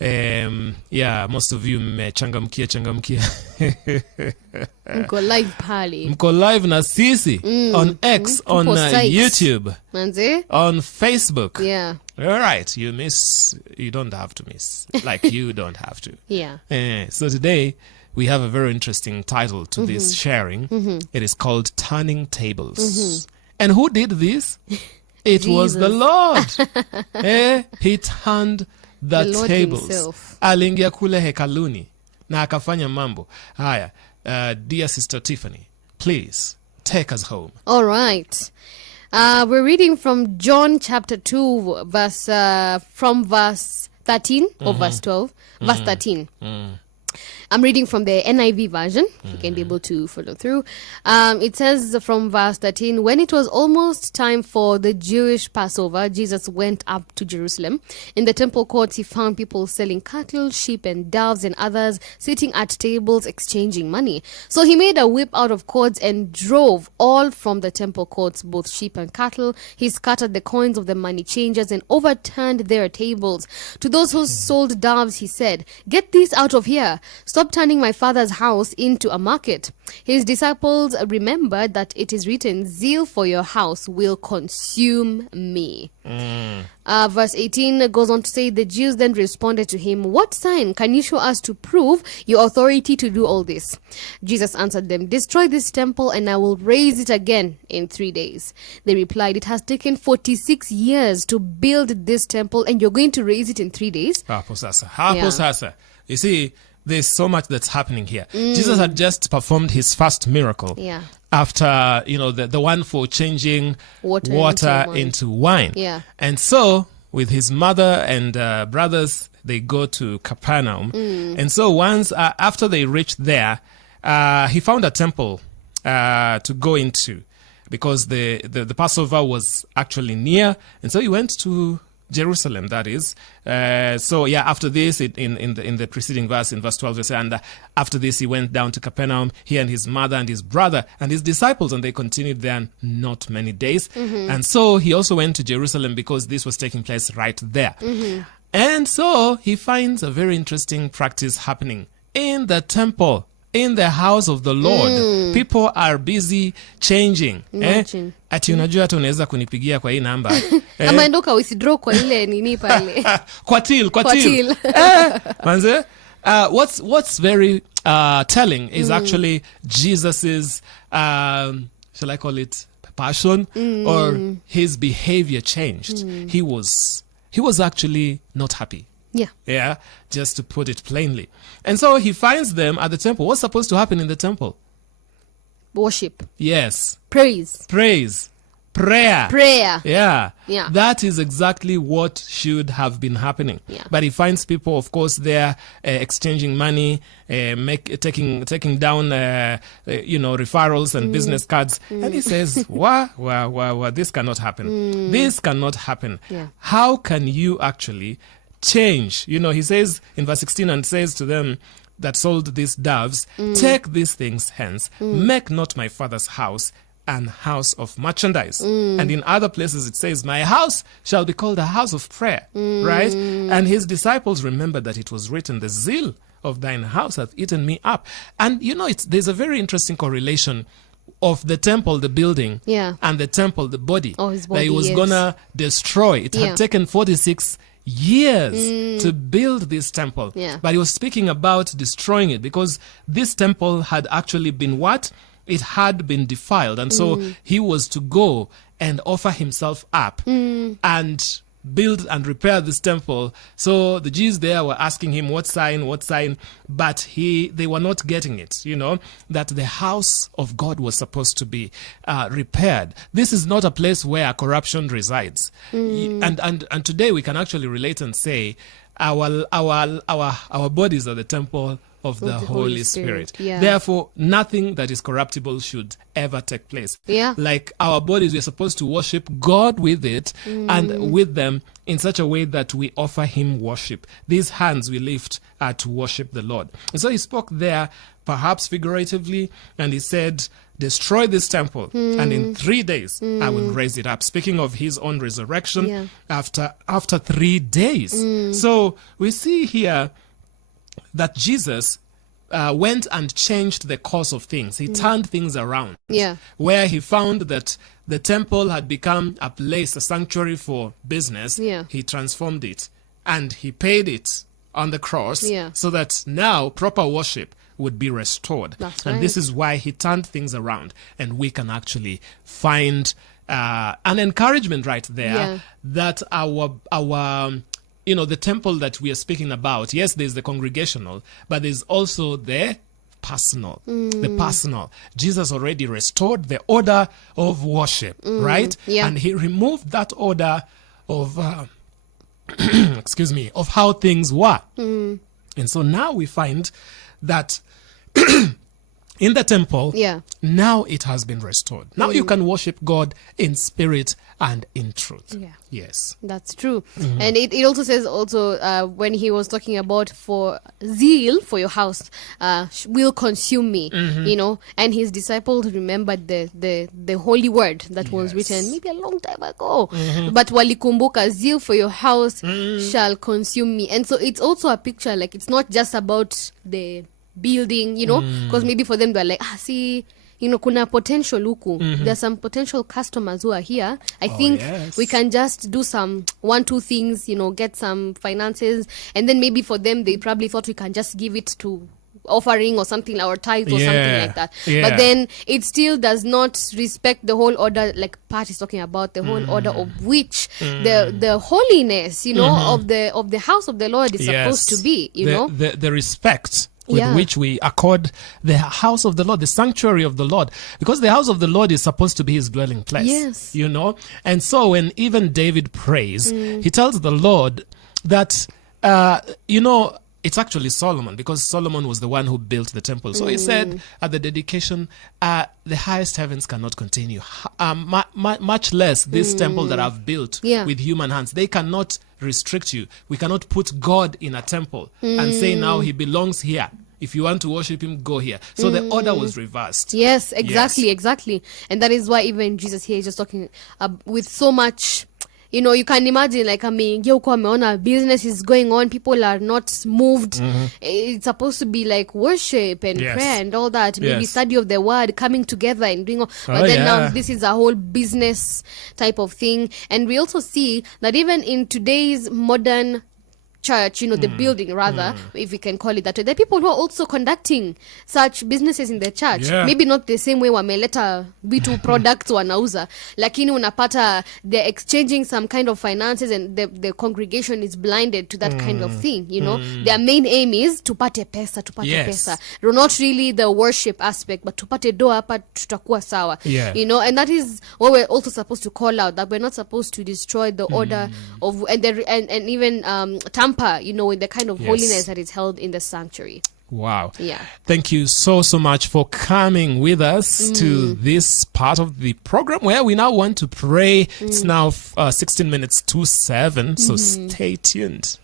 Yeah, most of you changamkia. Mko live pali. Mko live na sisi on X, on YouTube, Manze? on Facebook. Yeah. All right, you don't have to miss. Like, you don't have to. Yeah. So today, we have a very interesting title to this sharing. It is called Turning Tables. And who did this? It was the Lord. He turned the tables. Himself. Alingia kule hekaluni na akafanya mambo. Haya, dear Sister Tiffany, please take us home. All right. We're reading from John chapter 2, from verse 13 or verse 12. Verse 13. I'm reading from the NIV version. You can be able to follow through. It says from verse 13, when it was almost time for the Jewish Passover, Jesus went up to Jerusalem. In the temple courts, he found people selling cattle, sheep, and doves, and others sitting at tables exchanging money. So he made a whip out of cords and drove all from the temple courts, both sheep and cattle. He scattered the coins of the money changers and overturned their tables. To those who sold doves, he said, "Get these out of here. Stop turning my Father's house into a market." His disciples remembered that it is written, "Zeal for your house will consume me." Verse 18 goes on to say, the Jews then responded to him, "What sign can you show us to prove your authority to do all this?" Jesus answered them, "Destroy this temple and I will raise it again in 3 days." They replied, "It has taken 46 years to build this temple and you're going to raise it in 3 days?" Hapo sasa. You see, there's so much that's happening here. Jesus had just performed his first miracle. Yeah. After, the one for changing water into wine. Yeah. And so, with his mother and brothers, they go to Capernaum. And so once, after they reached there, he found a temple to go into because the Passover was actually near. And so he went to Jerusalem, that is. After this, in the preceding verse, in verse 12, they say, and after this, he went down to Capernaum, he and his mother and his brother and his disciples, and they continued there not many days. And so he also went to Jerusalem because this was taking place right there. And so he finds a very interesting practice happening in the temple, in the house of the Lord. People are busy changing. Ati unajua hata unaweza kunipigia kwa hii namba. Ama endoka withdraw kwa ile nini pale. Kwa till. Manze, what's very telling is actually Jesus's shall I call it passion or his behavior changed. He was actually not happy. Yeah, just to put it plainly. And so he finds them at the temple. What's supposed to happen in the temple? Worship. Yes. Praise. Prayer. Yeah. That is exactly what should have been happening. Yeah. But he finds people, of course, there exchanging money, taking down, referrals and business cards. And he says, wow, this cannot happen. This cannot happen. Yeah. How can you actually change? He says in verse 16 and says to them that sold these doves, "Take these things hence, make not my Father's house an house of merchandise." And in other places it says, "My house shall be called a house of prayer." Right? And his disciples remembered that it was written, "The zeal of thine house hath eaten me up." And there's a very interesting correlation of the temple, the building, and the temple, the body, his body, that he was gonna destroy. It had taken 46 years to build this temple. But he was speaking about destroying it because this temple had actually been what? It had been defiled. And so he was to go and offer himself up and build and repair this temple. So the Jews there were asking him, what sign? But they were not getting it, that the house of God was supposed to be repaired. This is not a place where corruption resides. And today we can actually relate and say our bodies are the temple of the Holy Spirit. Yeah. Therefore, nothing that is corruptible should ever take place. Yeah. Like our bodies, we're supposed to worship God with it and with them in such a way that we offer him worship. These hands we lift to worship the Lord. And so he spoke there, perhaps figuratively, and he said, destroy this temple, and in 3 days I will raise it up. Speaking of his own resurrection after 3 days. So we see here that Jesus went and changed the course of things. He turned things around. Yeah. Where he found that the temple had become a place, a sanctuary for business, Yeah. he transformed it and he paid it on the cross Yeah. so that now proper worship would be restored. That's and right. this is why he turned things around, and we can actually find an encouragement right there Yeah. that our the temple that we are speaking about, yes, there's the congregational, but there's also the personal. The personal. Jesus already restored the order of worship, right? Yeah. And he removed that order of excuse me, of how things were. And so now we find that in the temple, Yeah. now it has been restored. Now you can worship God in spirit and in truth. Yeah. Yes. That's true. And it also says when he was talking about for zeal for your house will consume me, and his disciples remembered the holy word that was Yes. written maybe a long time ago. But walikumbuka, zeal for your house shall consume me. And so it's also a picture, like it's not just about the building, because maybe for them they're like, see, kuna potential huku. There's some potential customers who are here. I think yes. we can just do some 1-2 things, get some finances, and then maybe for them they probably thought we can just give it to offering or something, our tithes or something like that. Yeah. But then it still does not respect the whole order, like Pat is talking about, the whole order of which the holiness, of the house of the Lord is supposed to be, the respect with Yeah. which we accord the house of the Lord, the sanctuary of the Lord, because the house of the Lord is supposed to be his dwelling place. Yes. And so when even David prays, he tells the Lord that, it's actually Solomon, because Solomon was the one who built the temple. So he said at the dedication, the highest heavens cannot continue, much less this temple that I've built Yeah. with human hands. They cannot restrict you. We cannot put God in a temple and say now he belongs here. If you want to worship him, go here. So the order was reversed. Yes, exactly. And that is why even Jesus here is just talking with so much, you can imagine, like, business is going on, people are not moved. It's supposed to be like worship and Yes. prayer and all that, maybe Yes. study of the word, coming together and doing all. But then now this is a whole business type of thing. And we also see that even in today's modern church, the building rather, if we can call it that way, there are people who are also conducting such businesses in the church. Yeah. Maybe not the same way wameleta vitu products wanauza, lakini unapata they're exchanging some kind of finances, and the congregation is blinded to that kind of thing. Their main aim is tupate pesa. Yes. Not really the worship aspect, but tupate doa hapa tutakuwa sawa. Yeah. And that is what we're also supposed to call out, that we're not supposed to destroy the order of and even tamper, with the kind of Yes. holiness that is held in the sanctuary. Wow. Yeah. Thank you so much for coming with us to this part of the program where we now want to pray. It's now 16 minutes to 7, so stay tuned.